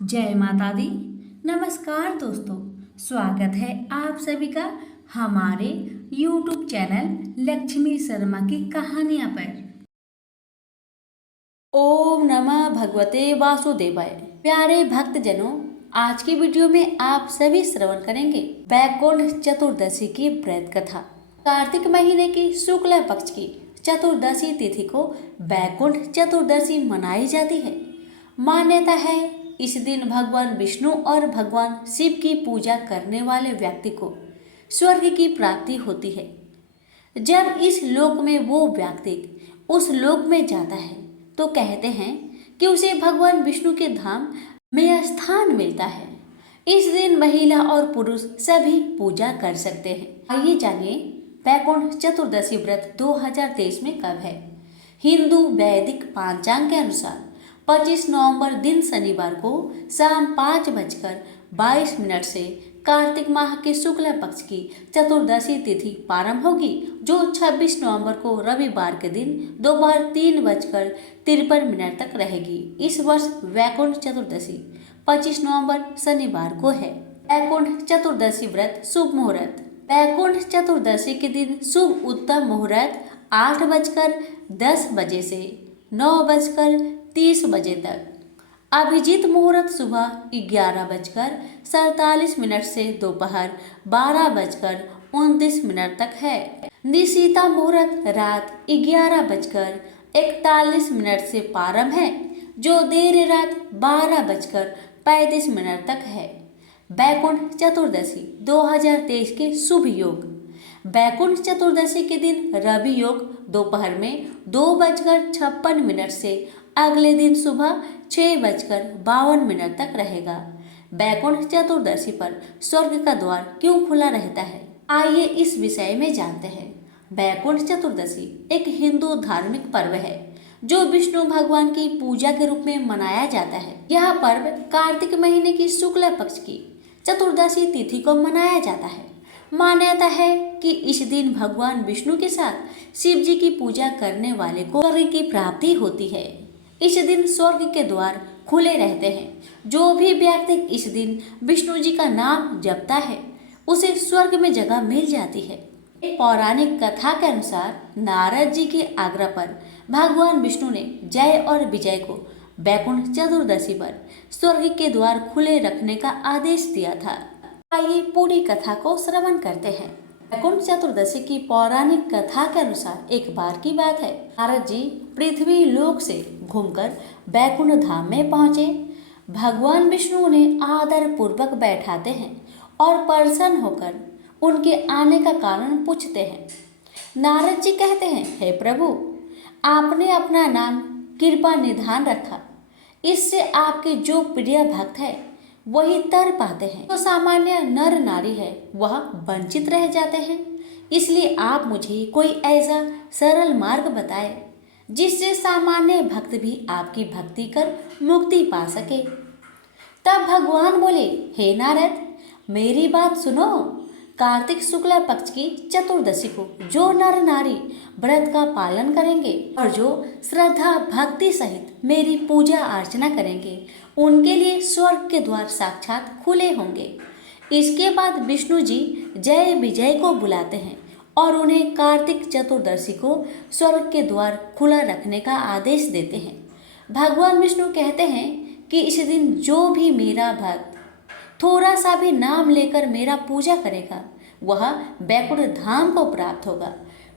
जय माता दी। नमस्कार दोस्तों, स्वागत है आप सभी का हमारे YouTube चैनल लक्ष्मी शर्मा की कहानियां पर। ओम नमः भगवते वासुदेवाय। प्यारे भक्तजनों, आज की वीडियो में आप सभी श्रवण करेंगे वैकुंठ चतुर्दशी की व्रत कथा। कार्तिक महीने की शुक्ल पक्ष की चतुर्दशी तिथि को वैकुंठ चतुर्दशी मनाई जाती है। मान्यता है इस दिन भगवान विष्णु और भगवान शिव की पूजा करने वाले व्यक्ति को स्वर्ग की प्राप्ति होती है। जब इस लोक में वो व्यक्ति उस लोक में जाता है तो कहते हैं कि उसे भगवान विष्णु के धाम में स्थान मिलता है। इस दिन महिला और पुरुष सभी पूजा कर सकते हैं। आइए जानिए वैकुंठ चतुर्दशी व्रत 2023 में कब है। हिंदू वैदिक पांचांग के अनुसार 25 नवंबर दिन शनिवार को शाम 5:22 से कार्तिक माह के शुक्ल पक्ष की चतुर्दशी तिथि प्रारंभ होगी, जो 26 नवंबर को रविवार के दिन दोपहर 3:53 तक रहेगी। इस वर्ष वैकुंठ चतुर्दशी 25 नवंबर शनिवार को है। वैकुंठ चतुर्दशी व्रत शुभ मुहूर्त। वैकुंठ चतुर्दशी के दिन शुभ उत्तम मुहूर्त 8:10 से 9:30 तक। अभिजीत मुहूर्त सुबह 11:47 से दोपहर 12:29 तक है। निशीता मुहूर्त रात 11:41 से प्रारंभ है, जो देर रात 12:35 तक है। वैकुंठ चतुर्दशी 2023 के शुभ योग। वैकुंठ चतुर्दशी के दिन रवि योग दोपहर में 2:56 से अगले दिन सुबह 6:52 तक रहेगा। वैकुंठ चतुर्दशी पर स्वर्ग का द्वार क्यों खुला रहता है, आइए इस विषय में जानते हैं। वैकुंठ चतुर्दशी एक हिंदू धार्मिक पर्व है जो विष्णु भगवान की पूजा के रूप में मनाया जाता है। यह पर्व कार्तिक महीने की शुक्ल पक्ष की चतुर्दशी तिथि को मनाया जाता है। मान्यता है कि इस दिन भगवान विष्णु के साथ शिव जी की पूजा करने वाले को स्वर्ग की प्राप्ति होती है। इस दिन स्वर्ग के द्वार खुले रहते हैं। जो भी व्यक्ति इस दिन विष्णु जी का नाम जपता है उसे स्वर्ग में जगह मिल जाती है। एक पौराणिक कथा के अनुसार नारद जी के आग्रह पर भगवान विष्णु ने जय और विजय को वैकुंठ चतुर्दशी पर स्वर्ग के द्वार खुले रखने का आदेश दिया था। आइए पूरी कथा को श्रवण करते हैं। वैकुंठ चतुर्दशी की पौराणिक कथा के अनुसार एक बार की बात है, नारद जी पृथ्वी लोक से घूमकर वैकुंठ धाम में पहुंचे। भगवान विष्णु उन्हें आदर पूर्वक बैठाते हैं और प्रसन्न होकर उनके आने का कारण पूछते हैं। नारद जी कहते हैं, हे प्रभु, आपने अपना नाम कृपा निधान रखा, इससे आपके जो प्रिय भक्त है वही तर पाते हैं। जो सामान्य नर नारी है वह वंचित रह जाते हैं। इसलिए आप मुझे कोई ऐसा सरल मार्ग बताए जिससे सामान्य भक्त भी आपकी भक्ति कर मुक्ति पा सके। तब भगवान बोले, हे नारद, मेरी बात सुनो। कार्तिक शुक्ल पक्ष की चतुर्दशी को जो नर नारी व्रत का पालन करेंगे और जो श्रद्धा भक्ति सहित मेरी पूजा अर्चना करेंगे उनके लिए स्वर्ग के द्वार साक्षात खुले होंगे। इसके बाद विष्णु जी जय विजय को बुलाते हैं और उन्हें कार्तिक चतुर्दशी को स्वर्ग के द्वार खुला रखने का आदेश देते हैं। भगवान विष्णु कहते हैं कि इस दिन जो भी मेरा भक्त थोड़ा सा भी नाम लेकर मेरा पूजा करेगा वह वैकुंठ धाम को प्राप्त होगा।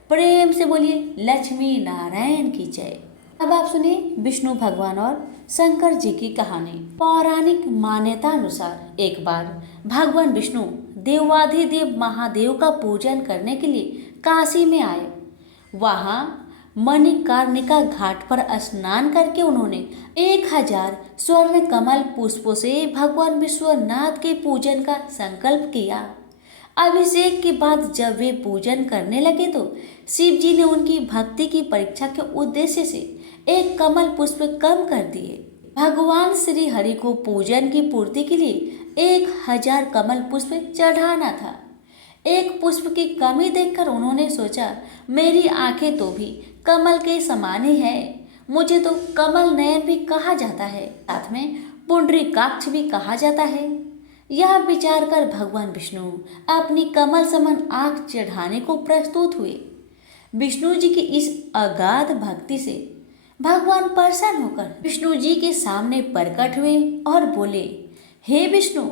प्रेम से बोलिए लक्ष्मी नारायण की जय। अब आप सुनिए विष्णु भगवान और शंकर जी की कहानी। पौराणिक मान्यता अनुसार एक बार भगवान विष्णु देवाधिदेव महादेव का पूजन करने के लिए काशी में आए। वहाँ मणिकर्णिका घाट पर स्नान करके उन्होंने 1000 स्वर्ण कमल पुष्पों से भगवान विश्वनाथ के पूजन का संकल्प किया। अभिषेक के बाद जब वे पूजन करने लगे तो शिव जी ने उनकी भक्ति की परीक्षा के उद्देश्य से एक कमल पुष्प कम कर दिए। भगवान श्री हरि को पूजन की पूर्ति के लिए 1000 कमल पुष्प चढ़ाना था। एक पुष्प की कमी देखकर उन्होंने सोचा, मेरी आंखें तो भी कमल के समान ही है, मुझे तो कमल नयन भी कहा जाता है। साथ में पुंडरीकाक्ष भी कहा जाता है। यह विचार कर भगवान विष्णु अपनी कमल समान आंख चढ़ाने को प्रस्तुत हुए। विष्णु जी की इस अगाध भक्ति से भगवान प्रसन्न होकर विष्णु जी के सामने प्रकट हुए और बोले, हे विष्णु,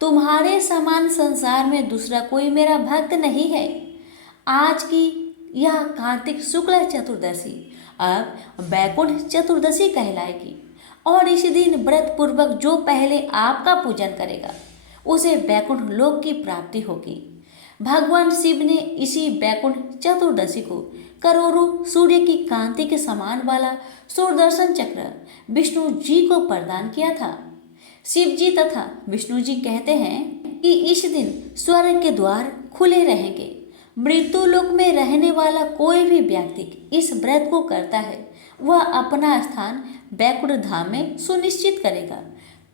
तुम्हारे समान संसार में दूसरा कोई मेरा भक्त नहीं है। आज की यह कार्तिक शुक्ल चतुर्दशी अब बैकुंठ चतुर्दशी कहलाएगी और इस दिन व्रत पूर्वक जो पहले आपका पूजन करेगा उसे बैकुंठ लोक की प्राप्ति होगी। भगवान शिव ने इसी बैकुंठ चतुर्दशी को करोड़ों सूर्य की कांति के समान वाला सुदर्शन चक्र विष्णु जी को प्रदान किया था। शिव जी तथा विष्णु जी कहते हैं कि इस दिन स्वर्ग के द्वार खुले रहेंगे। मृत्यु लोक में रहने वाला कोई भी व्यक्ति इस व्रत को करता है वह अपना स्थान बैकुंठ धाम में सुनिश्चित करेगा।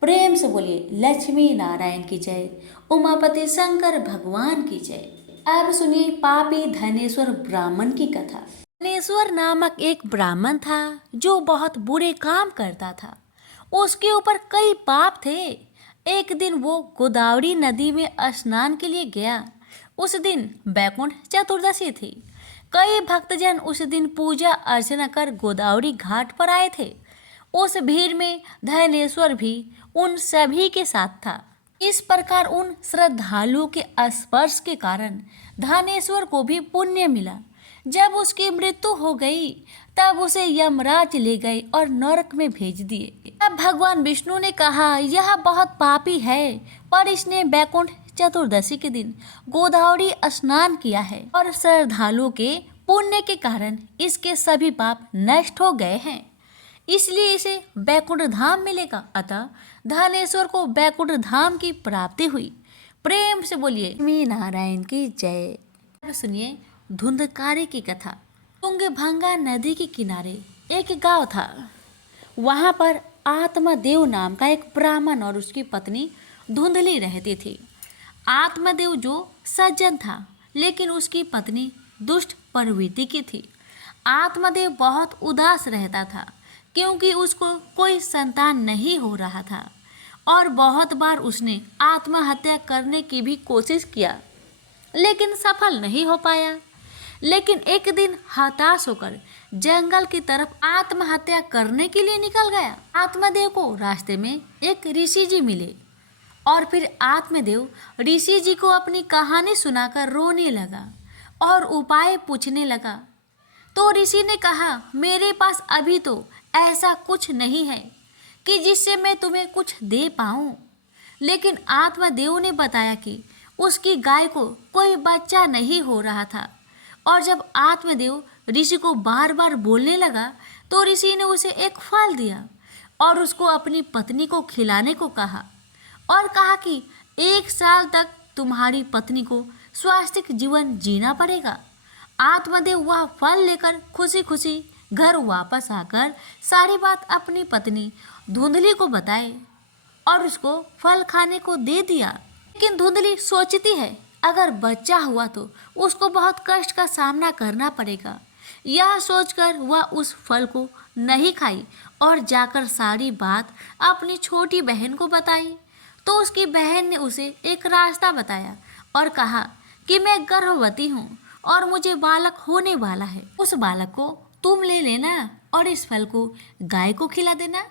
प्रेम से बोलिए लक्ष्मी नारायण की जय, उमापति शंकर भगवान की जय। अब सुनिए पापी धनेश्वर ब्राह्मण की कथा। धनेश्वर नामक एक ब्राह्मण था जो बहुत बुरे काम करता था। उसके ऊपर कई पाप थे। एक दिन वो गोदावरी नदी में स्नान के लिए गया। उस दिन बैकुंठ चतुर्दशी थी। कई भक्तजन उस दिन पूजा अर्चना कर गोदावरी घाट पर आए थे। उस भीड़ में धनेश्वर भी उन सभी के साथ था। इस प्रकार उन श्रद्धालुओं के स्पर्श के कारण धनेश्वर को भी पुण्य मिला। जब उसकी मृत्यु हो गई तब उसे यमराज ले गए और नरक में भेज दिए। तब भगवान विष्णु ने कहा, यह बहुत पापी है पर इसने बैकुंठ चतुर्दशी के दिन गोदावरी स्नान किया है और श्रद्धालुओं के पुण्य के कारण इसके सभी पाप नष्ट हो गए हैं, इसलिए इसे बैकुंठ धाम मिलेगा। अतः धनेश्वर को बैकुंठ धाम की प्राप्ति हुई। प्रेम से बोलिए लक्ष्मी नारायण की जय। अब सुनिए धुंधकारी की कथा। तुंगभंगा नदी के किनारे एक गांव था। वहां पर आत्मदेव नाम का एक ब्राह्मण और उसकी पत्नी धुंधली रहती थी। आत्मदेव जो सज्जन था लेकिन उसकी पत्नी दुष्ट प्रवृत्ति की थी। आत्मदेव बहुत उदास रहता था क्योंकि उसको कोई संतान नहीं हो रहा था और बहुत बार उसने आत्महत्या करने की भी कोशिश किया लेकिन सफल नहीं हो पाया। लेकिन एक दिन हताश होकर जंगल की तरफ आत्महत्या करने के लिए निकल गया। आत्मदेव को रास्ते में एक ऋषि जी मिले और फिर आत्मदेव ऋषि जी को अपनी कहानी सुनाकर रोने लगा और उपाय पूछने लगा। तो ऋषि ने कहा, मेरे पास अभी तो ऐसा कुछ नहीं है कि जिससे मैं तुम्हें कुछ दे पाऊं। लेकिन आत्मदेव ने बताया कि उसकी गाय को कोई बच्चा नहीं हो रहा था और जब आत्मदेव ऋषि को बार बार बोलने लगा तो ऋषि ने उसे एक फल दिया और उसको अपनी पत्नी को खिलाने को कहा और कहा कि 1 साल तक तुम्हारी पत्नी को स्वास्थ्य जीवन जीना पड़ेगा। आत्मदेव वह फल लेकर खुशी खुशी घर वापस आकर सारी बात अपनी पत्नी धुंधली को बताए और उसको फल खाने को दे दिया। लेकिन धुंधली सोचती है अगर बच्चा हुआ तो उसको बहुत कष्ट का सामना करना पड़ेगा। यह सोचकर वह उस फल को नहीं खाई और जाकर सारी बात अपनी छोटी बहन को बताई। तो उसकी बहन ने उसे एक रास्ता बताया और कहा कि मैं गर्भवती हूँ और मुझे बालक होने वाला है। उस बालक को तुम ले लेना और इस फल को गाय को खिला देना।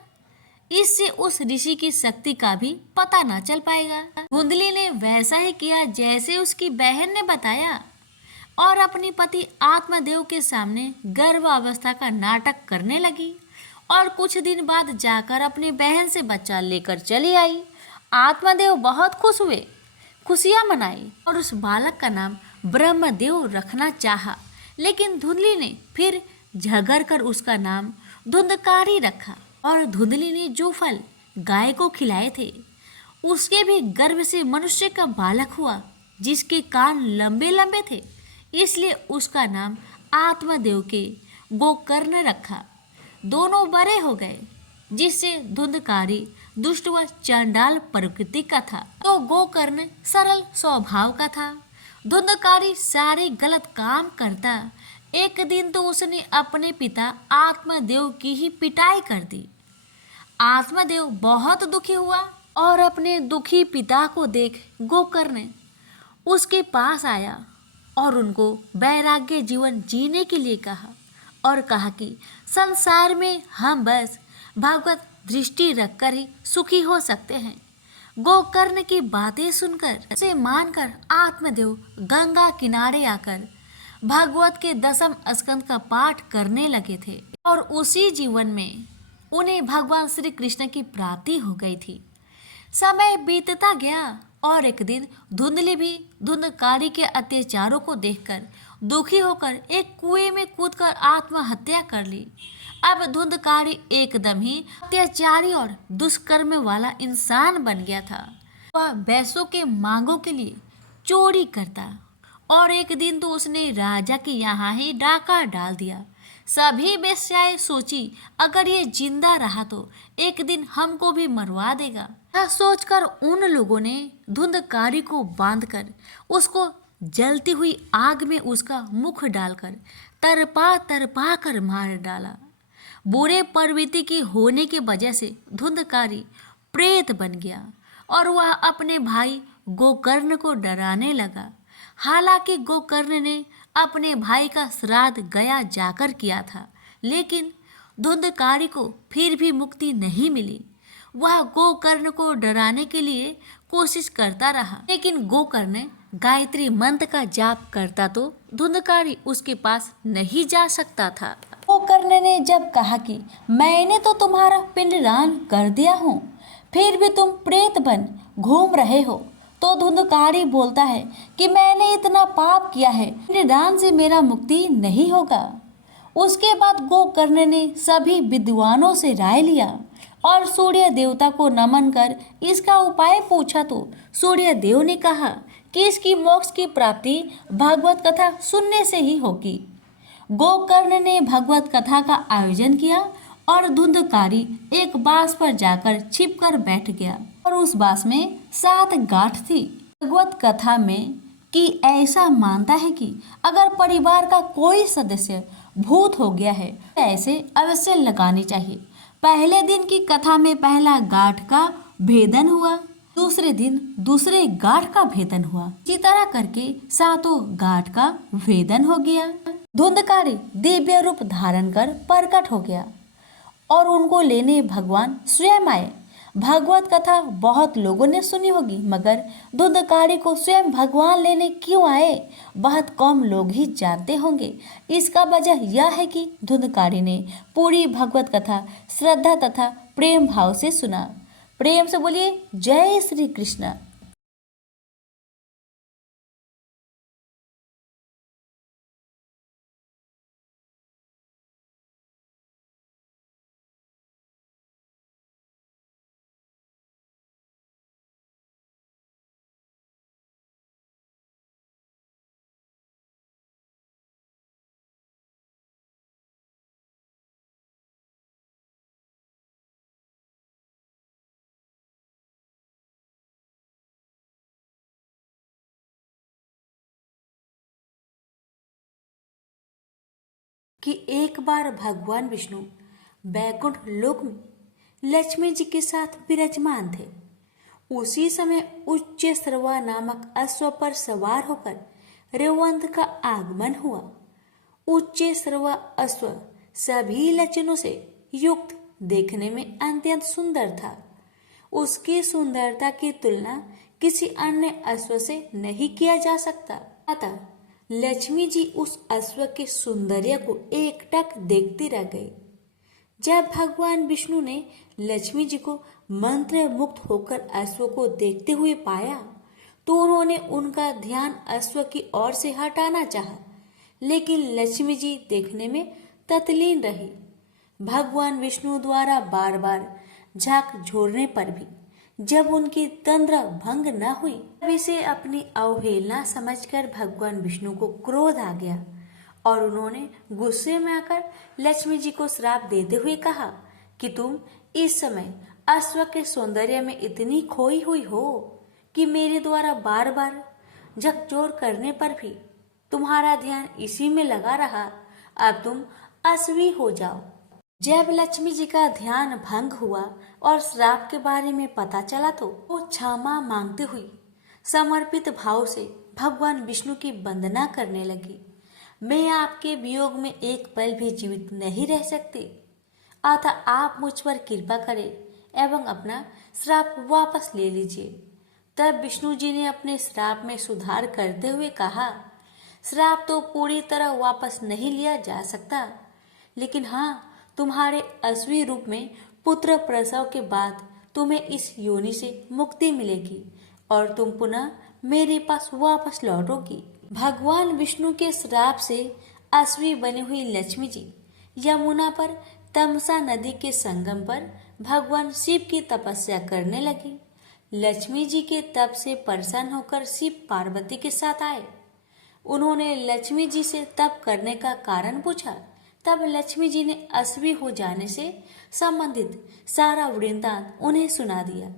इससे उस ऋषि की शक्ति का भी पता ना चल पाएगा। धुंधली ने वैसा ही किया जैसे उसकी बहन ने बताया और अपनी पति आत्मदेव के सामने गर्भावस्था का नाटक करने लगी और कुछ दिन बाद जाकर अपनी बहन से बच्चा लेकर चली आई। आत्मदेव बहुत खुश हुए, खुशियाँ मनाई और उस बालक का नाम ब्रह्मदेव रखना चाहा। लेकिन धुंधली ने फिर झगड़ कर उसका नाम धुंधकारी रखा और धुंधली ने जो फल गाय को खिलाए थे उसके भी गर्भ से मनुष्य का बालक हुआ जिसके कान लंबे लंबे थे, इसलिए उसका नाम आत्मदेव के गोकर्ण रखा। दोनों बड़े हो गए जिससे धुंधकारी दुष्ट व चंडाल प्रकृति का था तो गोकर्ण सरल स्वभाव का था। धुंधकारी सारे गलत काम करता। एक दिन तो उसने अपने पिता आत्मदेव की ही पिटाई कर दी। आत्मदेव बहुत दुखी हुआ और अपने दुखी पिता को देख गोकर्ण उसके पास आया और उनको वैराग्य जीवन जीने के लिए कहा और कहा कि संसार में हम बस भगवत दृष्टि रखकर ही सुखी हो सकते हैं। गोकर्ण की बातें सुनकर उसे मानकर आत्मदेव गंगा किनारे आकर भागवत के दसम स्कंद का पाठ करने लगे थे और उसी जीवन में उन्हें भगवान श्री कृष्ण की प्राप्ति हो गई थी। समय बीतता गया और एक दिन धुंधली भी धुंधकारी के अत्याचारों को देखकर दुखी होकर एक कुएं में कूदकर आत्महत्या कर ली। अब धुंधकारी एकदम ही अत्याचारी और दुष्कर्म वाला इंसान बन गया था। वह पैसों के मांगों के लिए चोरी करता और एक दिन तो उसने राजा के यहाँ ही डाका डाल दिया। सभी वेश्याएं सोची अगर ये जिंदा रहा तो एक दिन हमको भी मरवा देगा। यह सोचकर उन लोगों ने धुंधकारी को बांधकर उसको जलती हुई आग में उसका मुख डालकर तरपा तरपा कर मार डाला। बुरे प्रवृत्ति की होने की वजह से धुंधकारी प्रेत बन गया और वह अपने भाई गोकर्ण को डराने लगा। हालांकि गोकर्ण ने अपने भाई का श्राद्ध गया जाकर किया था, लेकिन धुंधकारी को फिर भी मुक्ति नहीं मिली। वह गोकर्ण को डराने के लिए कोशिश करता रहा, लेकिन गोकर्ण गायत्री मंत्र का जाप करता तो धुंधकारी उसके पास नहीं जा सकता था। गोकर्ण ने जब कहा कि मैंने तो तुम्हारा पिंडदान कर दिया हूँ, फिर भी तुम प्रेत बन घूम रहे हो, तो धुंधकारी बोलता है कि मैंने इतना पाप किया है, पिंडदान से मेरा मुक्ति नहीं होगा। उसके बाद गोकर्ण ने सभी विद्वानों से राय लिया और सूर्य देवता को नमन कर इसका उपाय पूछा तो सूर्य देव ने कहा कि इसकी मोक्ष की प्राप्ति भागवत कथा सुनने से ही होगी। गोकर्ण ने भगवत कथा का आयोजन किया और धुंधकारी एक बांस पर जाकर छिपकर बैठ गया और उस बांस में 7 गांठ थी। भगवत कथा में कि ऐसा मानता है कि अगर परिवार का कोई सदस्य भूत हो गया है तो ऐसे अवश्य लगानी चाहिए। पहले दिन की कथा में पहला गांठ का भेदन हुआ, दूसरे दिन दूसरे गांठ का भेदन हुआ, इसी तरह करके 7 गांठ का भेदन हो गया। धुंधकारी दिव्य रूप धारण कर प्रकट हो गया और उनको लेने भगवान स्वयं आए। भागवत कथा बहुत लोगों ने सुनी होगी, मगर धुंधकारी को स्वयं भगवान लेने क्यों आए बहुत कम लोग ही जानते होंगे। इसका वजह यह है कि धुंधकारी ने पूरी भगवत कथा श्रद्धा तथा प्रेम भाव से सुना। प्रेम से बोलिए जय श्री कृष्ण। कि एक बार भगवान विष्णु बैकुंठ लोक में लक्ष्मी जी के साथ विराजमान थे। उसी समय उच्च श्रवा नामक अश्व पर सवार होकर रेवंत का आगमन हुआ। उच्च श्रवा अश्व सभी लक्षणों से युक्त देखने में अत्यंत सुंदर था। उसकी सुंदरता की तुलना किसी अन्य अश्व से नहीं किया जा सकता। अतः लक्ष्मी जी उस अश्व के सौंदर्य को एकटक देखती रह गई। जब भगवान विष्णु ने लक्ष्मी जी को मंत्र मुक्त होकर अश्व को देखते हुए पाया तो उन्होंने उनका ध्यान अश्व की ओर से हटाना चाहा, लेकिन लक्ष्मी जी देखने में तत्लीन रही। भगवान विष्णु द्वारा बार बार झांक झोरने पर भी जब उनकी तंद्रा भंग न हुई तब इसे अपनी अवहेलना समझकर भगवान विष्णु को क्रोध आ गया और उन्होंने गुस्से में आकर लक्ष्मी जी को श्राप देते हुए कहा कि तुम इस समय अश्व के सौंदर्य में इतनी खोई हुई हो कि मेरे द्वारा बार बार झकझोर करने पर भी तुम्हारा ध्यान इसी में लगा रहा। अब तुम अश्वी हो जाओ। जब लक्ष्मी जी का ध्यान भंग हुआ और श्राप के बारे में पता चला तो वो क्षमा मांगते हुई समर्पित भाव से भगवान विष्णु की वंदना करने लगी। मैं आपके वियोग में एक पल भी जीवित नहीं रह सकती, अतः आप मुझ पर कृपा करें एवं अपना श्राप वापस ले लीजिए। तब विष्णु जी ने अपने श्राप में सुधार करते हुए कहा, श्राप तो पूरी तरह वापस नहीं लिया जा सकता, लेकिन हाँ, तुम्हारे असली रूप में पुत्र प्रसव के बाद तुम्हें इस योनि से मुक्ति मिलेगी और तुम पुनः मेरे पास वापस लौटोगी। भगवान विष्णु के श्राप से असली बनी हुई लक्ष्मी जी यमुना पर तमसा नदी के संगम पर भगवान शिव की तपस्या करने लगी। लक्ष्मी जी के तप से प्रसन्न होकर शिव पार्वती के साथ आए। उन्होंने लक्ष्मी जी से तप करने का कारण पूछा। तब लक्ष्मी जी ने अश्वी हो जाने से संबंधित सारा वृत्तांत उन्हें सुना दिया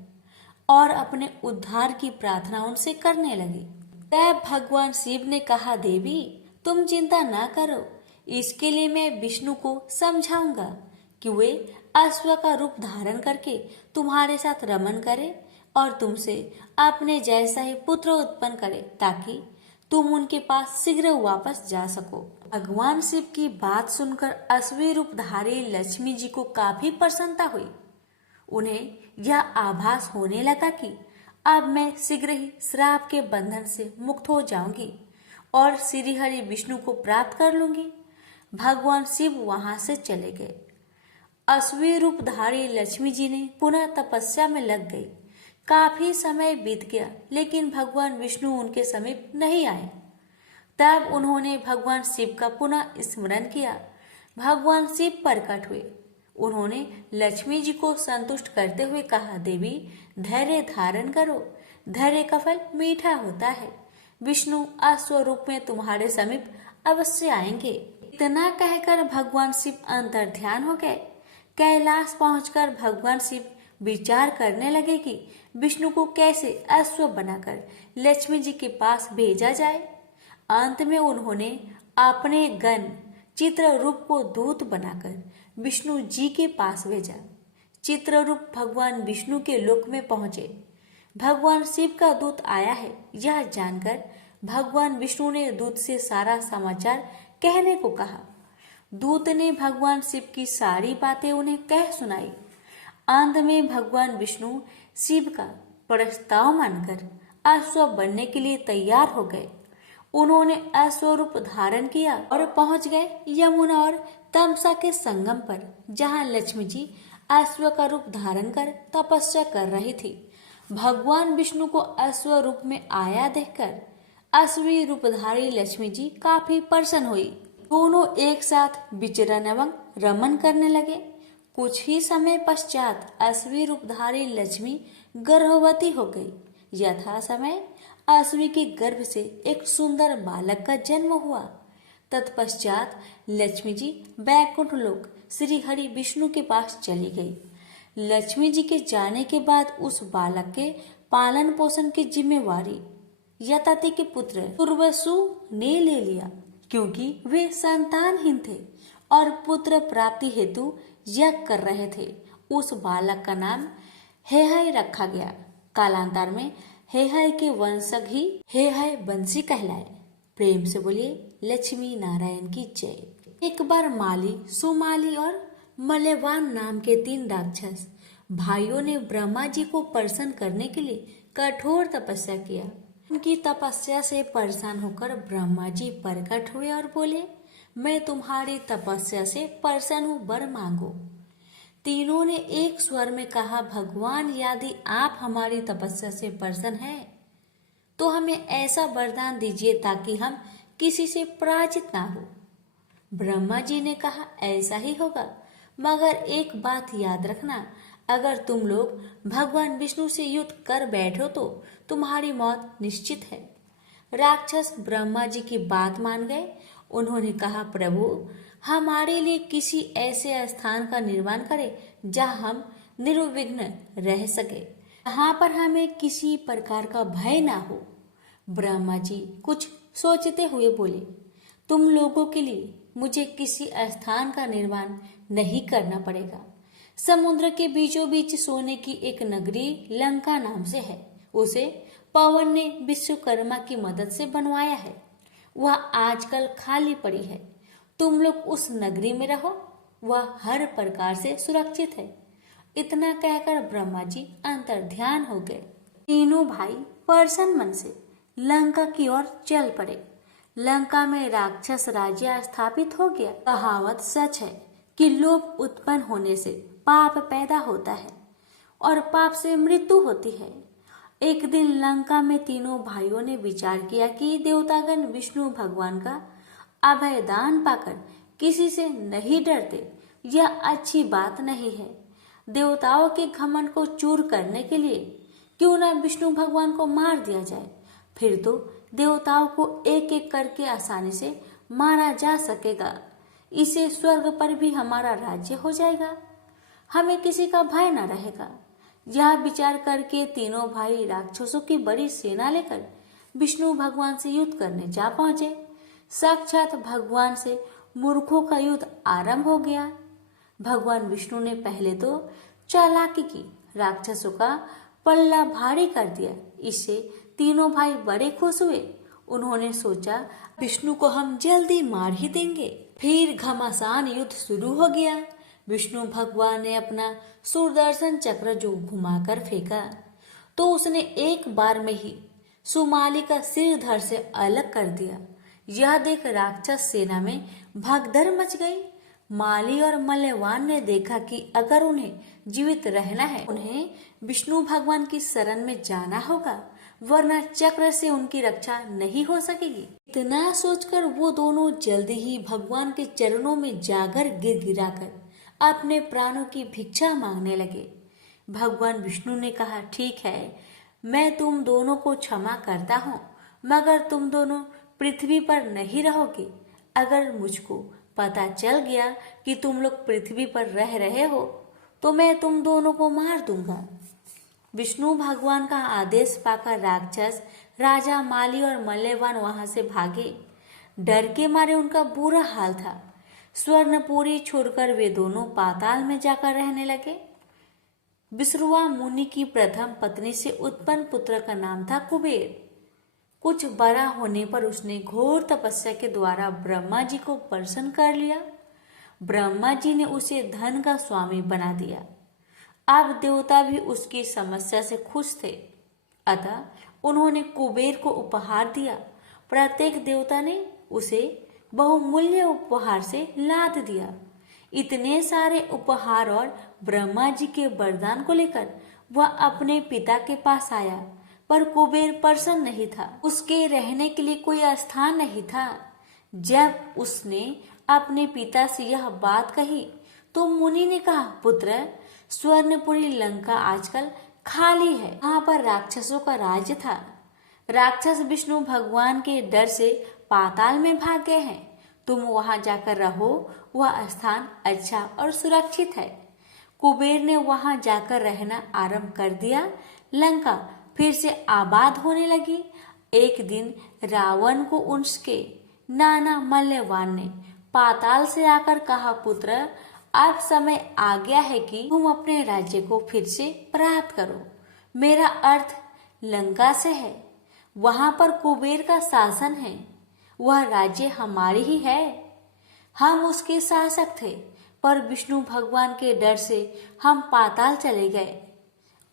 और अपने उद्धार की प्रार्थना उनसे करने लगी। तब भगवान शिव ने कहा, देवी तुम चिंता ना करो, इसके लिए मैं विष्णु को समझाऊंगा कि वे अश्व का रूप धारण करके तुम्हारे साथ रमन करे और तुमसे अपने जैसा ही पुत्र उत्पन्न करे ताकि तुम उनके पास शीघ्र वापस जा सको। भगवान शिव की बात सुनकर अश्वी रूपधारी लक्ष्मी जी को काफी प्रसन्नता हुई। उन्हें यह आभास होने लगा कि अब मैं शीघ्र ही श्राप के बंधन से मुक्त हो जाऊंगी और श्रीहरि विष्णु को प्राप्त कर लूंगी। भगवान शिव वहां से चले गए। अश्वी रूपधारी लक्ष्मी जी ने पुनः तपस्या में लग गई। काफी समय बीत गया लेकिन भगवान विष्णु उनके समीप नहीं आए। तब उन्होंने भगवान शिव का पुनः स्मरण किया। भगवान शिव प्रकट हुए। उन्होंने लक्ष्मी जी को संतुष्ट करते हुए कहा, देवी धैर्य धारण करो, धैर्य का फल मीठा होता है। विष्णु अस्वरूप में तुम्हारे समीप अवश्य आएंगे। इतना कहकर भगवान शिव अंतर्ध्यान हो गए। कैलाश पहुंचकर भगवान शिव विचार करने लगे कि विष्णु को कैसे अश्व बनाकर लक्ष्मी जी के पास भेजा जाए। अंत में उन्होंने अपने गण चित्ररूप को दूत बनाकर विष्णु जी के पास भेजा। चित्ररूप भगवान विष्णु के लोक में पहुंचे। भगवान शिव का दूत आया है यह जानकर भगवान विष्णु ने दूत से सारा समाचार कहने को कहा। दूत ने भगवान शिव की सारी बातें उन्हें कह सुनाई। अंत में भगवान विष्णु शिव का प्रस्ताव मानकर अश्व बनने के लिए तैयार हो गए। उन्होंने अश्वरूप धारण किया और पहुंच गए यमुना और तमसा के संगम पर, जहां लक्ष्मी जी अश्व का रूप धारण कर तपस्या कर रही थी। भगवान विष्णु को अश्व रूप में आया देखकर अश्वी रूपधारी लक्ष्मी जी काफी प्रसन्न हुई। दोनों एक साथ विचरण एवं रमन करने लगे। कुछ ही समय पश्चात अश्वी रूपधारी लक्ष्मी गर्भवती हो गई। यथा समय अश्वी के गर्भ से एक सुंदर बालक का जन्म हुआ। तत्पश्चात लक्ष्मी जी वैकुंठ लोक श्री हरि विष्णु के पास चली गई। लक्ष्मी जी के जाने के बाद उस बालक के पालन पोषण की जिम्मेवारी यताति के पुत्र पूर्वसु ने ले लिया, क्योंकि वे संतानहीन थे और पुत्र प्राप्ति हेतु यज्ञ कर रहे थे। उस बालक का नाम हेहय रखा गया। कालांतर में हेहय के वंशज ही हेहय वंशी कहलाए। प्रेम से बोलिए लक्ष्मी नारायण की जय। एक बार माली, सुमाली और मल्यवान नाम के 3 राक्षस भाइयों ने ब्रह्मा जी को प्रसन्न करने के लिए कठोर तपस्या किया। उनकी तपस्या से परेशान होकर ब्रह्मा जी प्रकट हुए और बोले, मैं तुम्हारी तपस्या से प्रसन्न हूँ, वर मांगो। तीनों ने एक स्वर में कहा, भगवान यदि आप हमारी तपस्या से प्रसन्न हैं तो हमें ऐसा वरदान दीजिए ताकि हम किसी से पराजित ना हो। ब्रह्मा जी ने कहा, ऐसा ही होगा, मगर एक बात याद रखना, अगर तुम लोग भगवान विष्णु से युद्ध कर बैठो तो तुम्हारी मौत निश्चित है। राक्षस ब्रह्मा जी की बात मान गए। उन्होंने कहा, प्रभु हमारे लिए किसी ऐसे स्थान का निर्माण करें जहां हम निर्विघ्न रह सके, जहां पर हमें किसी प्रकार का भय ना हो। ब्रह्मा जी कुछ सोचते हुए बोले, तुम लोगों के लिए मुझे किसी स्थान का निर्माण नहीं करना पड़ेगा। समुद्र के बीचों बीच सोने की एक नगरी लंका नाम से है। उसे पवन ने विश्वकर्मा की मदद से बनवाया है। वह आजकल खाली पड़ी है। तुम लोग उस नगरी में रहो, वह हर प्रकार से सुरक्षित है। इतना कहकर ब्रह्मा जी अंतर्ध्यान हो गए। तीनों भाई प्रसन्न मन से लंका की ओर चल पड़े। लंका में राक्षस राज्य स्थापित हो गया। कहावत सच है कि लोभ उत्पन्न होने से पाप पैदा होता है और पाप से मृत्यु होती है। एक दिन लंका में तीनों भाइयों ने विचार किया कि देवतागण विष्णु भगवान का अभय दान पाकर किसी से नहीं डरते, यह अच्छी बात नहीं है। देवताओं के घमंड को चूर करने के लिए क्यों न विष्णु भगवान को मार दिया जाए, फिर तो देवताओं को एक एक करके आसानी से मारा जा सकेगा। इससे स्वर्ग पर भी हमारा राज्य हो जाएगा, हमें किसी का भय न रहेगा। यह विचार करके तीनों भाई राक्षसों की बड़ी सेना लेकर विष्णु भगवान से युद्ध करने जा पहुंचे। साक्षात भगवान से मूर्खों का युद्ध आरंभ हो गया। भगवान विष्णु ने पहले तो चालाकी की, राक्षसों का पल्ला भारी कर दिया। इससे तीनों भाई बड़े खुश हुए। उन्होंने सोचा विष्णु को हम जल्दी मार ही देंगे। फिर घमासान युद्ध शुरू हो गया। विष्णु भगवान ने अपना सुदर्शन चक्र जो घुमाकर फेंका तो उसने एक बार में ही सुमाली का सिर धड़ से अलग कर दिया। यह देख राक्षस सेना में भगदड़ मच गई। माली और मल्यवान ने देखा कि अगर उन्हें जीवित रहना है, उन्हें विष्णु भगवान की शरण में जाना होगा, वरना चक्र से उनकी रक्षा नहीं हो सकेगी। इतना सोचकर वो दोनों जल्दी ही भगवान के चरणों में जाकर गिड़गिड़ाकर अपने प्राणों की भिक्षा मांगने लगे। भगवान विष्णु ने कहा, ठीक है, मैं तुम दोनों को क्षमा करता हूँ, मगर तुम दोनों पृथ्वी पर नहीं रहोगे। अगर मुझको पता चल गया कि तुम लोग पृथ्वी पर रह रहे हो तो मैं तुम दोनों को मार दूंगा। विष्णु भगवान का आदेश पाकर राक्षस राजा माली और मल्यवान वहां से भागे। डर के मारे उनका बुरा हाल था। स्वर्णपुरी छोड़कर वे दोनों पाताल में जाकर रहने लगे। विश्रुवा मुनि की प्रथम पत्नी से उत्पन्न पुत्र का नाम था कुबेर। कुछ बड़ा होने पर उसने घोर तपस्या के द्वारा ब्रह्मा जी को प्रसन्न कर लिया। ब्रह्मा जी ने उसे धन का स्वामी बना दिया। अब देवता भी उसकी समस्या से खुश थे, अतः उन्होंने कुबेर को उपहार दिया। प्रत्येक देवता ने उसे बहुमूल्य उपहार से लाद दिया। इतने सारे उपहार और ब्रह्मा जी के वरदान को लेकर वह अपने पिता के पास आया, पर कुबेर प्रसन्न नहीं था। उसके रहने के लिए कोई स्थान नहीं था। जब उसने अपने पिता से यह बात कही तो मुनि ने कहा, पुत्र, स्वर्णपुरी लंका आजकल खाली है। वहां पर राक्षसों का राज्य था। राक्षस विष्णु भगवान के डर से पाताल में भाग गए हैं। तुम वहां जाकर रहो, वह स्थान अच्छा और सुरक्षित है। कुबेर ने वहां जाकर रहना आरंभ कर दिया। लंका फिर से आबाद होने लगी। एक दिन रावण को उसके नाना मल्यवान ने पाताल से आकर कहा, पुत्र, अब समय आ गया है कि तुम अपने राज्य को फिर से प्राप्त करो। मेरा अर्थ लंका से है। वहां पर कुबेर का शासन है। वह राज्य हमारी ही है। हम उसके शासक थे, पर विष्णु भगवान के डर से हम पाताल चले गए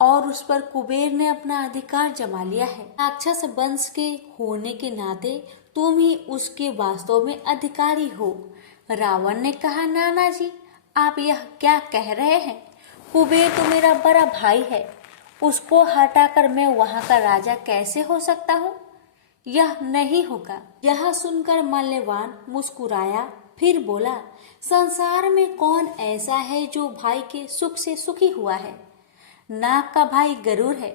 और उस पर कुबेर ने अपना अधिकार जमा लिया है। राक्षस वंश के होने के नाते तुम ही उसके वास्तव में अधिकारी हो। रावण ने कहा, नाना जी, आप यह क्या कह रहे हैं? कुबेर तो मेरा बड़ा भाई है, उसको हटाकर मैं वहां का राजा कैसे हो सकता हूँ? यह नहीं होगा। यह सुनकर मल्यवान मुस्कुराया, फिर बोला, संसार में कौन ऐसा है जो भाई के सुख से सुखी हुआ है? नाग का भाई गरुड़ है,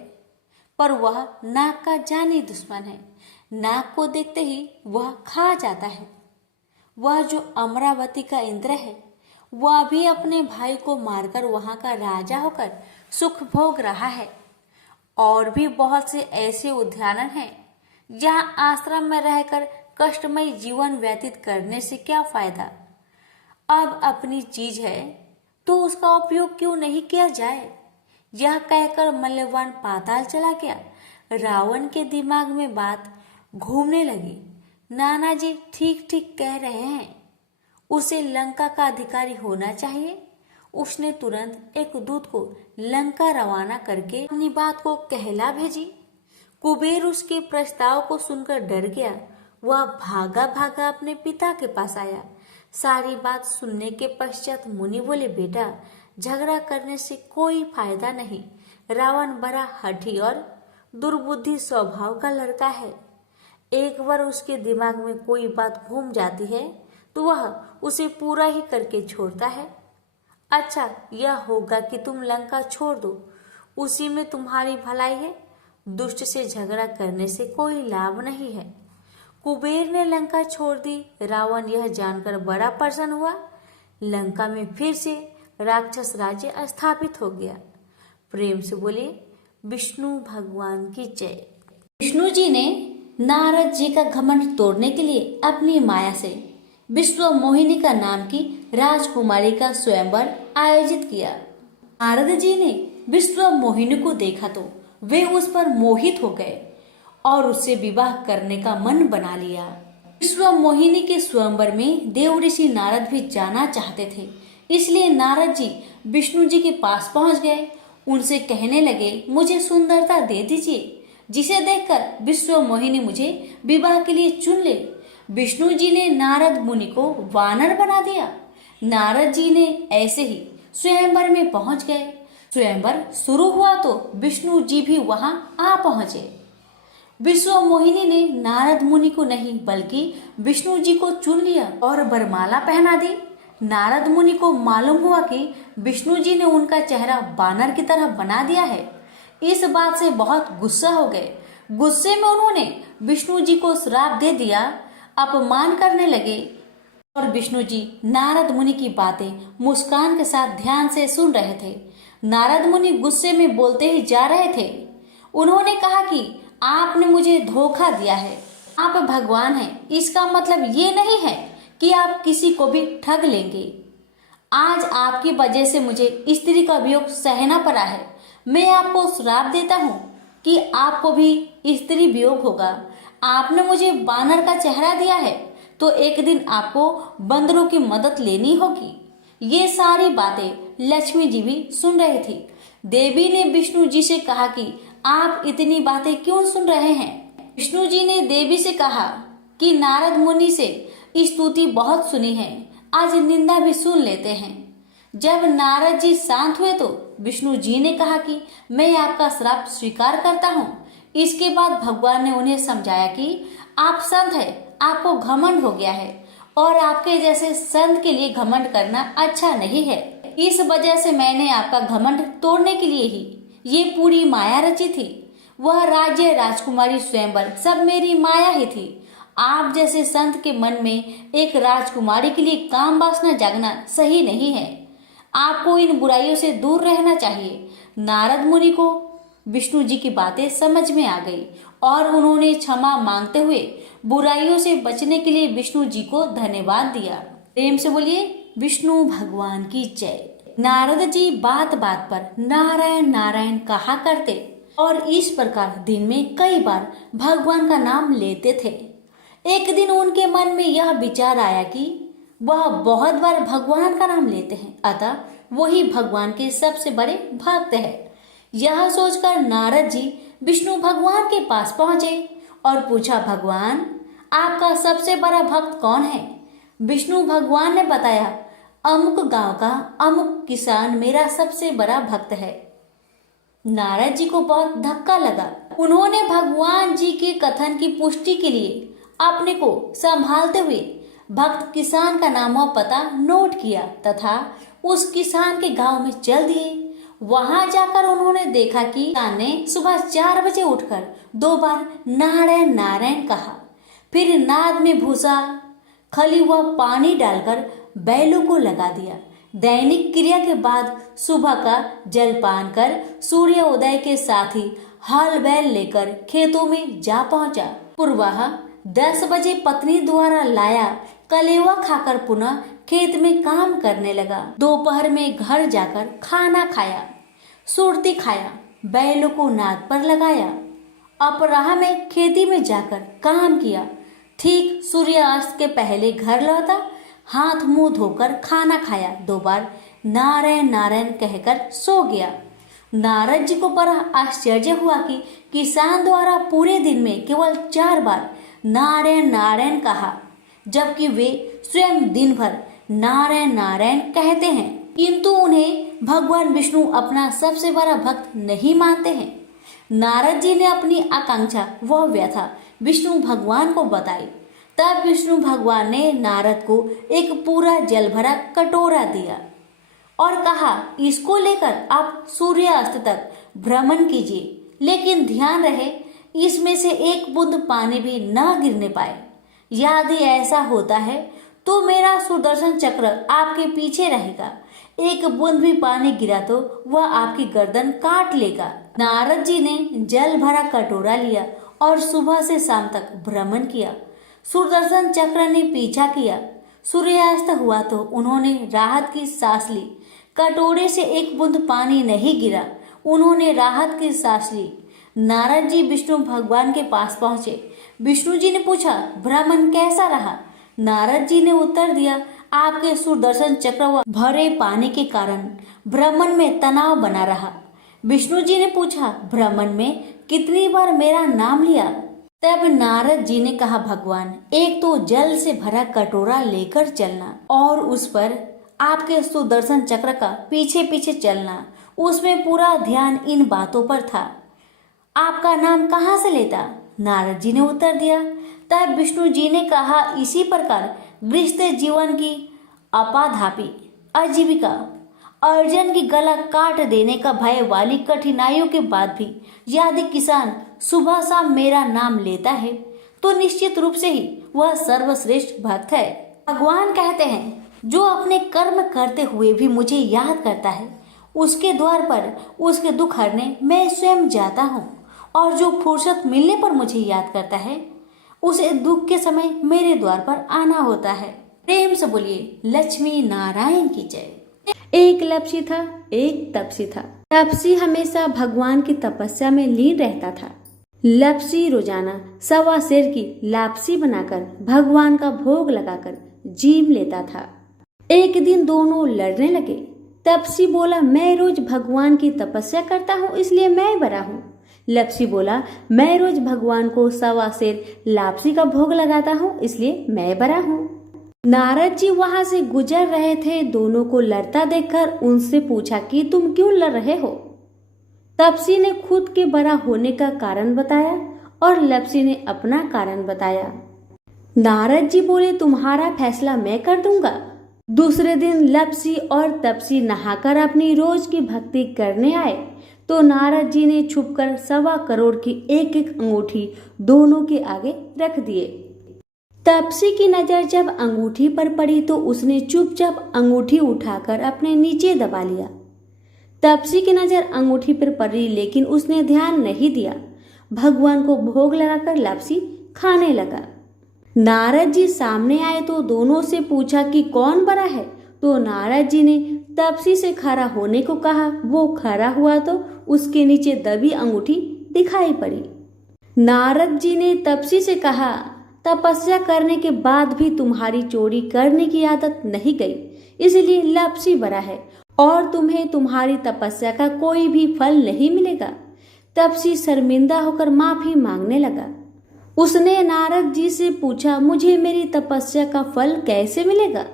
पर वह नाग का जानी दुश्मन है। नाग को देखते ही वह खा जाता है। वह जो अमरावती का इंद्र है, वह भी अपने भाई को मारकर वहां का राजा होकर सुख भोग रहा है। और भी बहुत से ऐसे उद्यान हैं जहां आश्रम में रहकर कष्टमय जीवन व्यतीत करने से क्या फायदा। अब अपनी चीज है तो उसका उपयोग क्यों नहीं किया जाए। यह कहकर मल्लवान पाताल चला गया। रावण के दिमाग में बात घूमने लगी। नाना जी ठीक ठीक कह रहे हैं, उसे लंका का अधिकारी होना चाहिए। उसने तुरंत एक दूत को लंका रवाना करके अपनी बात को कहला भेजी। कुबेर उसके प्रस्ताव को सुनकर डर गया। वह भागा भागा अपने पिता के पास आया। सारी बात सुनने के पश्चात मुनि बोले, बेटा झगड़ा करने से कोई फायदा नहीं। रावण बड़ा हठी और दुर्बुद्धि स्वभाव का लड़का है। एक बार उसके दिमाग में कोई बात घूम जाती है तो वह उसे पूरा ही करके छोड़ता है। अच्छा यह होगा कि तुम लंका छोड़ दो, उसी में तुम्हारी भलाई है। दुष्ट से झगड़ा करने से कोई लाभ नहीं है। कुबेर ने लंका छोड़ दी। रावण यह जानकर बड़ा प्रसन्न हुआ। लंका में फिर से राक्षस राज्य स्थापित हो गया। प्रेम से बोले विष्णु भगवान की जय। विष्णु जी ने नारद जी का घमंड तोड़ने के लिए अपनी माया से विश्व मोहिनी का नाम की राजकुमारी का स्वयंवर आयोजित किया। नारद जी ने विश्व मोहिनी को देखा तो वे उस पर मोहित हो गए और उससे विवाह करने का मन बना लिया। विश्व मोहिनी के स्वयंवर में देव ऋषि नारद भी जाना चाहते थे, इसलिए नारद जी विष्णु जी के पास पहुंच गए। उनसे कहने लगे, मुझे सुंदरता दे दीजिए जिसे देखकर विश्व मोहिनी मुझे विवाह के लिए चुन ले। विष्णु जी ने नारद मुनि को वानर बना दिया। नारद जी ने ऐसे ही स्वयंवर में पहुंच गए। स्वयंवर शुरू हुआ तो विष्णु जी भी वहां आ पहुंचे। विश्व मोहिनी ने नारद मुनि को नहीं बल्कि विष्णु जी को चुन लिया और वरमाला पहना दी। नारद मुनि को मालूम हुआ कि विष्णु जी ने उनका चेहरा बानर की तरह बना दिया है। इस बात से बहुत गुस्सा हो गए। गुस्से में उन्होंने विष्णु जी को श्राप दे दिया। अपमान करने लगे और विष्णु जी नारद मुनि की बातें मुस्कान के साथ ध्यान से सुन रहे थे। नारद मुनि गुस्से में बोलते ही जा रहे थे। उन्होंने कहा कि आपने मुझे धोखा दिया है। आप भगवान हैं, इसका मतलब ये नहीं है कि आप किसी को भी ठग लेंगे। आज आपकी वजह से मुझे स्त्री का वियोग सहना पड़ा है। मैं आपको श्राप देता हूँ कि आपको भी स्त्री वियोग होगा। आपने मुझे बानर का चेहरा दिया है तो एक दिन आपको बंदरों की मदद लेनी होगी। ये सारी बातें लक्ष्मी जी भी सुन रही थी। देवी ने विष्णु जी से कहा कि आप इतनी बातें क्यों सुन रहे हैं। विष्णु जी ने देवी से कहा कि नारद मुनि से स्तुति बहुत सुनी है, आज निंदा भी सुन लेते हैं। जब नारद जी शांत हुए तो विष्णु जी ने कहा कि मैं आपका श्राप स्वीकार करता हूँ। इसके बाद भगवान ने उन्हें समझाया कि आप संत हैं, आपको घमंड हो गया है और आपके जैसे संत के लिए घमंड करना अच्छा नहीं है। इस वजह से मैंने आपका घमंड तोड़ने के लिए ही ये पूरी माया रची थी। वह राज्य, राजकुमारी, स्वयंवर सब मेरी माया ही थी। आप जैसे संत के मन में एक राजकुमारी के लिए काम वासना जागना सही नहीं है। आपको इन बुराइयों से दूर रहना चाहिए। नारद मुनि को विष्णु जी की बातें समझ में आ गई और उन्होंने क्षमा मांगते हुए बुराइयों से बचने के लिए विष्णु जी को धन्यवाद दिया। प्रेम से बोलिए विष्णु भगवान की जय। नारद जी बात बात पर नारायण नारायण कहा करते और इस प्रकार दिन में कई बार भगवान का नाम लेते थे। एक दिन उनके मन में यह विचार आया कि वह बहुत बार भगवान का नाम लेते हैं, अतः वही भगवान के सबसे बड़े भक्त है। यह सोचकर नारद जी विष्णु भगवान के पास पहुंचे और पूछा, भगवान आपका सबसे बड़ा भक्त कौन है। विष्णु भगवान ने बताया, अमुक गांव का अमुक किसान मेरा सबसे बड़ा भक्त है। नारद जी को बहुत धक्का लगा। उन्होंने भगवान जी के कथन की पुष्टि के लिए अपने को संभालते हुए भक्त किसान का नाम और पता नोट किया तथा उस किसान के गांव में चल दिए। वहां जाकर उन्होंने देखा कि किसान ने सुबह 4 बजे उठकर 2 बार नारायण नारायण कहा, फिर नाद में भूसा, खली हुआ पानी डालकर बैलों को लगा दिया। दैनिक क्रिया के बाद सुबह का जलपान कर सूर्य उदय के साथ ही हल बैल लेकर खेतों में जा पहुंचा। पूर्वाह 10 बजे पत्नी द्वारा लाया कलेवा खाकर पुनः खेत में काम करने लगा। दोपहर में घर जाकर खाना खाया, सुरती खाया, बैलों को नाद पर लगाया, अपराह में खेती में जाकर काम किया। ठीक सूर्यास्त के पहले घर लौटा, हाथ मुंह धोकर खाना खाया, 2 बार नारायण नारायण कहकर सो गया। नारद जी को बड़ा आश्चर्य हुआ कि किसान द्वारा पूरे दिन में केवल 4 बार नारायण नारायण कहा, जबकि वे स्वयं दिन भर नारायण नारायण कहते हैं, किंतु उन्हें भगवान विष्णु अपना सबसे बड़ा भक्त नहीं मानते हैं। नारद जी ने अपनी आकांक्षा व व्यथा विष्णु भगवान को बताई। तब विष्णु भगवान ने नारद को एक पूरा जल भरा कटोरा दिया और कहा, इसको लेकर आप सूर्यास्त तक भ्रमण कीजिए, लेकिन ध्यान रहे इसमें से एक बूंद पानी भी न गिरने पाए। यदि ऐसा होता है तो मेरा सुदर्शन चक्र आपके पीछे रहेगा। एक बूंद भी पानी गिरा तो वह आपकी गर्दन काट लेगा। नारद जी ने जल भरा कटोरा लिया और सुबह से शाम तक भ्रमण किया। सुदर्शन चक्र ने पीछा किया। सूर्यास्त हुआ तो उन्होंने राहत की सांस ली। कटोरे से एक बूंद पानी नहीं गिरा। उन्होंने राहत की सांस ली। नारद जी विष्णु भगवान के पास पहुंचे। विष्णु जी ने पूछा, भ्रमण कैसा रहा? नारद जी ने उत्तर दिया, आपके सुदर्शन चक्र व भरे पानी के कारण भ्रमण में तनाव बना रहा। विष्णु जी ने पूछा, भ्रमण में कितनी बार मेरा नाम लिया? तब नारद जी ने कहा, भगवान, एक तो जल से भरा कटोरा लेकर चलना और उस पर आपके सुदर्शन चक्र का पीछे पीछे चलना, उसमें पूरा ध्यान इन बातों पर था। आपका नाम कहाँ से लेता? नारद जी ने उत्तर दिया। तब विष्णु जी ने कहा, इसी प्रकार गृहस्थ जीवन की अपाधापी आजीविका, अर्जुन की गला काट देने का भय वाली कठिनाइयों के बाद भी यदि किसान सुबह शाम मेरा नाम लेता है तो निश्चित रूप से ही वह सर्वश्रेष्ठ भक्त है। भगवान कहते हैं, जो अपने कर्म करते हुए भी मुझे याद करता है, उसके द्वार पर उसके दुख हरने मैं स्वयं जाता हूँ, और जो फुर्सत मिलने पर मुझे याद करता है, उसे दुख के समय मेरे द्वार पर आना होता है। प्रेम से बोलिए लक्ष्मी नारायण की जय। एक लपसी था, एक तपसी था। तपसी हमेशा भगवान की तपस्या में लीन रहता था। लपसी रोजाना 1.25 सेर की लापसी बनाकर भगवान का भोग लगाकर जीम लेता था। एक दिन दोनों लड़ने लगे। तपसी बोला, मैं रोज भगवान की तपस्या करता हूँ, इसलिए मैं बड़ा हूँ। लपसी बोला, मैं रोज भगवान को 1.25 सेर लापसी का भोग लगाता हूँ, इसलिए मैं बड़ा हूँ। नारद जी वहां से गुजर रहे थे। दोनों को लड़ता देखकर उनसे पूछा कि तुम क्यों लड़ रहे हो? तपसी ने खुद के बड़ा होने का कारण बताया और लपसी ने अपना कारण बताया। नारद जी बोले, तुम्हारा फैसला मैं कर दूंगा। दूसरे दिन लपसी और तपसी नहाकर अपनी रोज की भक्ति करने आए तो नारद जी ने छुपकर 1.25 करोड़ की एक एक अंगूठी दोनों के आगे रख दिए। तपसी की नजर जब अंगूठी पर पड़ी तो उसने चुपचाप अंगूठी उठाकर अपने नीचे दबा लिया। तपसी की नजर अंगूठी पर पड़ी, लेकिन उसने ध्यान नहीं दिया। भगवान को भोग लगाकर लपसी खाने लगा। नारद जी सामने आए तो दोनों से पूछा कि कौन बड़ा है, तो नारद जी ने तपसी से खड़ा होने को कहा। वो खड़ा हुआ तो उसके नीचे दबी अंगूठी दिखाई पड़ी। नारद जी ने तपसी से कहा, तपस्या करने के बाद भी तुम्हारी चोरी करने की आदत नहीं गई, इसलिए लपसी बड़ा है और तुम्हें तुम्हारी तपस्या का कोई भी फल नहीं मिलेगा। तपसी शर्मिंदा होकर माफी मांगने लगा। उसने नारद जी से पूछा, मुझे मेरी तपस्या का फल कैसे मिलेगा?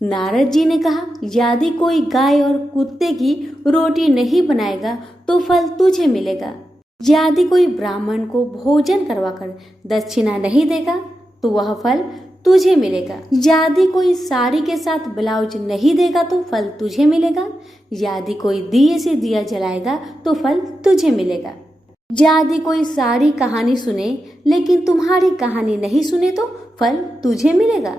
नारद जी ने कहा, यदि कोई गाय और कुत्ते की रोटी नहीं बनाएगा तो फल तुझे मिलेगा। यदि कोई ब्राह्मण को भोजन करवाकर दक्षिणा नहीं देगा तो वह फल तुझे मिलेगा। यदि कोई साड़ी के साथ ब्लाउज नहीं देगा तो फल तुझे मिलेगा। यदि कोई दिए से दिया जलाएगा तो फल तुझे मिलेगा। यदि कोई सारी कहानी सुने लेकिन तुम्हारी कहानी नहीं सुने तो फल तुझे मिलेगा।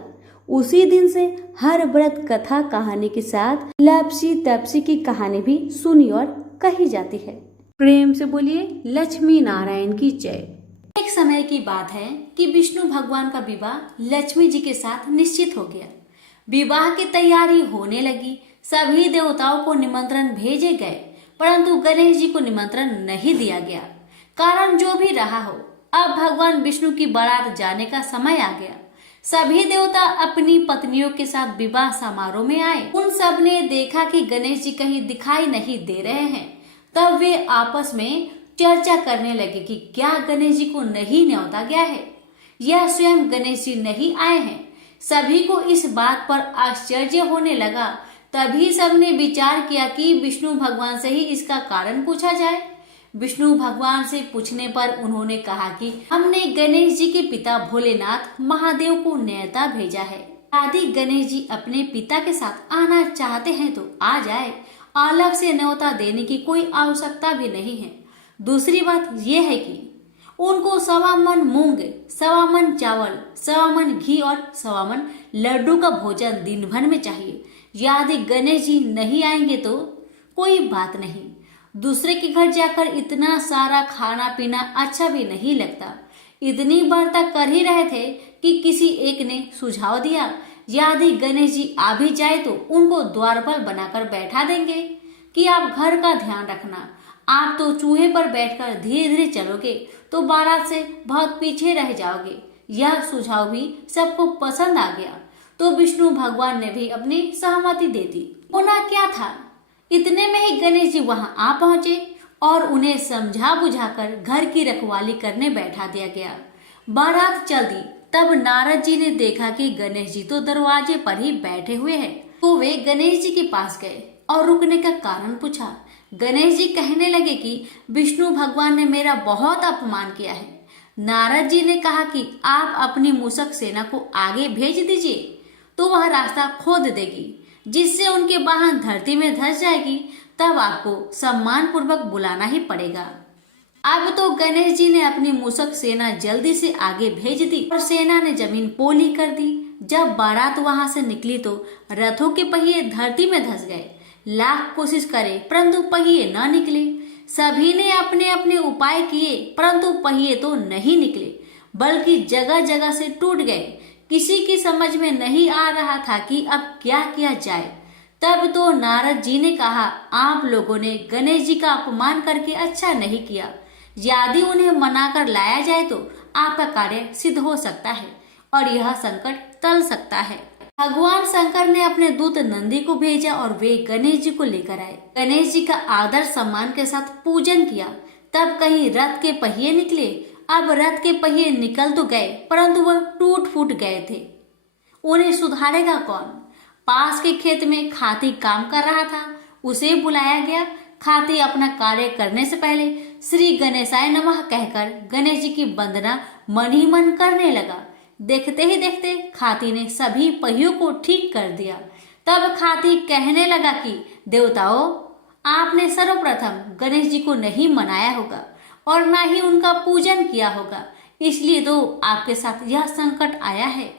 उसी दिन से हर व्रत कथा कहानी के साथ लपसी तपसी की कहानी भी सुनी और कही जाती है। प्रेम से बोलिए लक्ष्मी नारायण की जय। एक समय की बात है कि विष्णु भगवान का विवाह लक्ष्मी जी के साथ निश्चित हो गया। विवाह की तैयारी होने लगी। सभी देवताओं को निमंत्रण भेजे गए, परंतु गणेश जी को निमंत्रण नहीं दिया गया। कारण जो भी रहा हो, अब भगवान विष्णु की बारात जाने का समय आ गया। सभी देवता अपनी पत्नियों के साथ विवाह समारोह में आए। उन सब ने देखा कि गणेश जी कहीं दिखाई नहीं दे रहे हैं। तब वे आपस में चर्चा करने लगे कि क्या गणेश जी को नहीं न्योता गया है, या स्वयं गणेश जी नहीं आए हैं। सभी को इस बात पर आश्चर्य होने लगा। तभी सबने विचार किया कि विष्णु भगवान से ही इसका कारण पूछा जाए। विष्णु भगवान से पूछने पर उन्होंने कहा कि हमने गणेश जी के पिता भोलेनाथ महादेव को न्योता भेजा है। यदि गणेश जी अपने पिता के साथ आना चाहते हैं तो आ जाए, अलग से न्योता देने की कोई आवश्यकता भी नहीं है। दूसरी बात यह है कि उनको 1.25 मन मूंग, 1.25 मन चावल, 1.25 मन घी और 1.25 मन लड्डू का भोजन दिन भर में चाहिए। यदि गणेश जी नहीं आएंगे तो कोई बात नहीं, दूसरे के घर जाकर इतना सारा खाना पीना अच्छा भी नहीं लगता। इतनी बार तक कर ही रहे थे कि किसी एक ने सुझाव दिया, यदि गणेश जी आ भी जाए तो उनको द्वारपाल बनाकर बैठा देंगे कि आप घर का ध्यान रखना। आप तो चूहे पर बैठकर धीरे धीरे चलोगे तो बारात से बहुत पीछे रह जाओगे। यह सुझाव भी सबको पसंद आ गया, तो विष्णु भगवान ने भी अपनी सहमति दे दी। होना क्या था, इतने में ही गणेश जी वहां आ पहुंचे और उन्हें समझा बुझाकर घर की रखवाली करने बैठा दिया गया। बारात चल दी। तब नारद जी ने देखा कि गणेश जी तो दरवाजे पर ही बैठे हुए हैं, तो वे गणेश जी के पास गए और रुकने का कारण पूछा। गणेश जी कहने लगे कि विष्णु भगवान ने मेरा बहुत अपमान किया है। नारद जी ने कहा कि आप अपनी मूषक सेना को आगे भेज दीजिए, तो वह रास्ता खोद देगी, जिससे उनके वाहन धरती में धंस जाएगी। तब आपको सम्मान पूर्वक बुलाना ही पड़ेगा। अब तो गणेश जी ने अपनी मूषक सेना जल्दी से आगे भेज दी और सेना ने जमीन पोली कर दी। जब बारात वहां से निकली तो रथों के पहिए धरती में धंस गए। लाख कोशिश करे परंतु पहिए न निकले। सभी ने अपने अपने उपाय किए, परंतु पहिए तो नहीं निकले, बल्कि जगह जगह से टूट गए। किसी की समझ में नहीं आ रहा था कि अब क्या किया जाए। तब तो नारद जी ने कहा, आप लोगों ने गणेश जी का अपमान करके अच्छा नहीं किया। यदि उन्हें मनाकर लाया जाए तो आपका कार्य सिद्ध हो सकता है और यह संकट टल सकता है। भगवान शंकर ने अपने दूत नंदी को भेजा और वे गणेश जी को लेकर आए। गणेश जी का आदर सम्मान के साथ पूजन किया। तब कहीं रथ के पहिए निकले। अब रथ के पहिए निकल तो गए, परंतु वह टूट फूट गए थे। उन्हें सुधारेगा कौन? पास के खेत में खाती काम कर रहा था, उसे बुलाया गया। खाती अपना कार्य करने से पहले श्री गणेशाय नमः कहकर गणेश जी की वंदना मन ही मन करने लगा। देखते ही देखते खाती ने सभी पहियों को ठीक कर दिया। तब खाती कहने लगा कि देवताओं, आपने सर्वप्रथम गणेश जी को नहीं मनाया होगा और ना ही उनका पूजन किया होगा, इसलिए तो आपके साथ यह संकट आया है।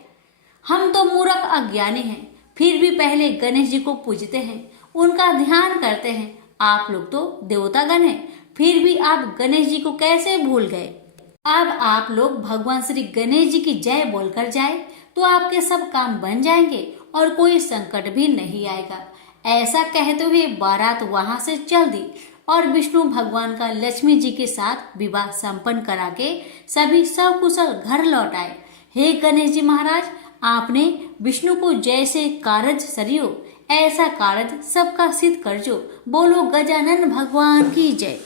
हम तो मूर्ख अज्ञानी हैं, फिर भी पहले गणेश जी को पूजते हैं, उनका ध्यान करते हैं। आप लोग तो देवतागण हैं, फिर भी आप गणेश जी को कैसे भूल गए? अब आप लोग भगवान श्री गणेश जी की जय बोलकर जाए तो आपके सब काम बन जाएंगे और कोई संकट भी नहीं आएगा। ऐसा कहते हुए बारात वहां से चल दी और विष्णु भगवान का लक्ष्मी जी के साथ विवाह संपन्न करा के सभी सकुशल घर लौट आए। हे गणेश जी महाराज, आपने विष्णु को जैसे कारज सरियो, ऐसा कारज सबका सिद्ध कर जो। बोलो गजानन भगवान की जय।